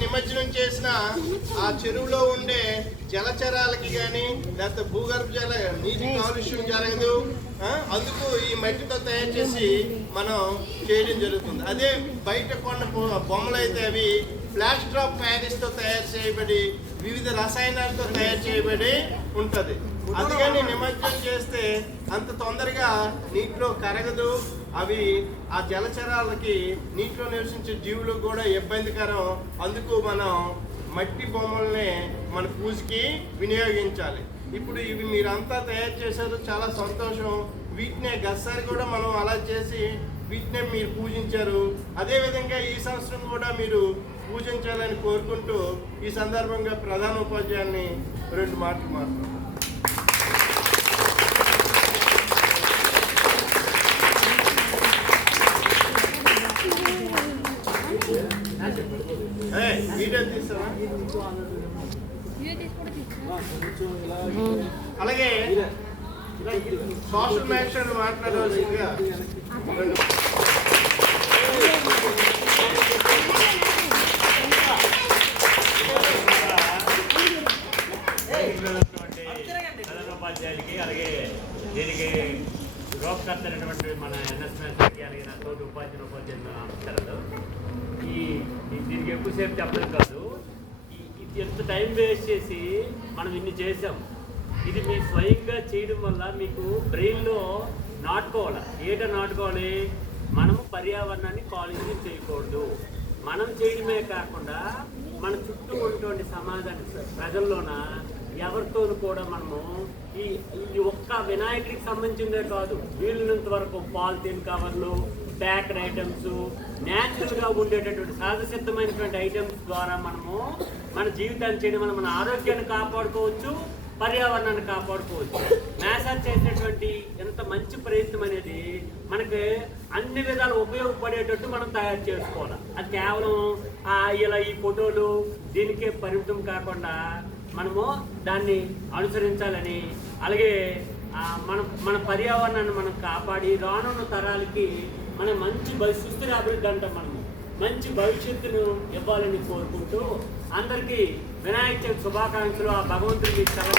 నిమజ్జనం చేసిన ఆ చెరువులో ఉండే జలచరాలకి కానీ లేకపోతే భూగర్భ జల నీటి కాలుష్యం జరగదు. అందుకు ఈ మట్టితో తయారు చేసి మనం చేయడం జరుగుతుంది. అదే బయట కొన్న బొమ్మలు అయితే అవి ప్లాస్టర్ ఆఫ్ ప్యారిస్తో తయారు చేయబడి వివిధ రసాయనాలతో తయారు చేయబడి ఉంటుంది. అందుకని నిమజ్జనం చేస్తే అంత తొందరగా నీటిలో కరగదు. అవి ఆ జలచరాలకి నీటిలో నివసించే జీవులకు కూడా ఇబ్బందికరం. అందుకు మనం మట్టి బొమ్మల్ని మన పూజకి వినియోగించాలి. ఇప్పుడు ఇవి మీరంతా తయారు చేశారు, చాలా సంతోషం. వీటినే గస్సారి కూడా మనం అలా చేసి వీటినే మీరు పూజించారు. అదేవిధంగా ఈ సంవత్సరం కూడా మీరు పూజించాలని కోరుకుంటూ ఈ సందర్భంగా ప్రధాన ఉపాధ్యాయుల్ని 2 మాటలు మాట్లాడుతున్నాను. వీడియో తీస్తావా? అలాగే సోషల్ మ్యాటర్ మాట్లాడవలసిందిగా ఉపాధ్యాయులకి, అలాగే దీనికి రూపకర్త అయినటువంటి మన ఎన్ఎస్ఎస్కి, అలాగే నా తోటి ఉపాధ్యాయులు నమస్కారాలు. దీనికి ఎక్కువసేపు చెప్పడం కాదు, ఇది ఎంత టైం వేస్ట్ చేసి మనం ఇన్ని చేసాం. ఇది మీరు స్వయంగా చేయడం వల్ల మీకు బ్రెయిన్లో నాటుకోవాలి. నాటుకోవాలి, మనము పర్యావరణాన్ని కాలుష్యం చేయకూడదు. మనం చేయడమే కాకుండా మన చుట్టూ ఉన్నటువంటి సమాజాన్ని ప్రజల్లోన ఎవరితోనూ కూడా మనము ఈ ఒక్క వినాయకుడికి సంబంధించిందే కాదు, వీళ్ళినంత వరకు పాలిథిన్ కవర్లు, ప్యాక్డ్ ఐటమ్స్, న్యాచురల్గా ఉండేటటువంటి సహజసిద్ధమైనటువంటి ఐటమ్స్ ద్వారా మనము మన జీవితాన్ని చేయడం వల్ల మన ఆరోగ్యాన్ని కాపాడుకోవచ్చు, పర్యావరణాన్ని కాపాడుకోవచ్చు. మ్యాసాజ్ చేసేటువంటి ఎంత మంచి ప్రయత్నం అనేది మనకి అన్ని విధాలు ఉపయోగపడేటట్టు మనం తయారు చేసుకోవాలి. అది కేవలం ఇలా ఈ ఫోటోలు దీనికే పరిమితం కాకుండా మనము దాన్ని అనుసరించాలని, అలాగే మన పర్యావరణాన్ని మనం కాపాడి రానున్న తరాలకి మనం మంచి సుస్థిర అభివృద్ధి అంటాం, మనము మంచి భవిష్యత్తును ఇవ్వాలని కోరుకుంటూ అందరికీ వినాయక చవితి శుభాకాంక్షలు. ఆ భగవంతుడికి చాలా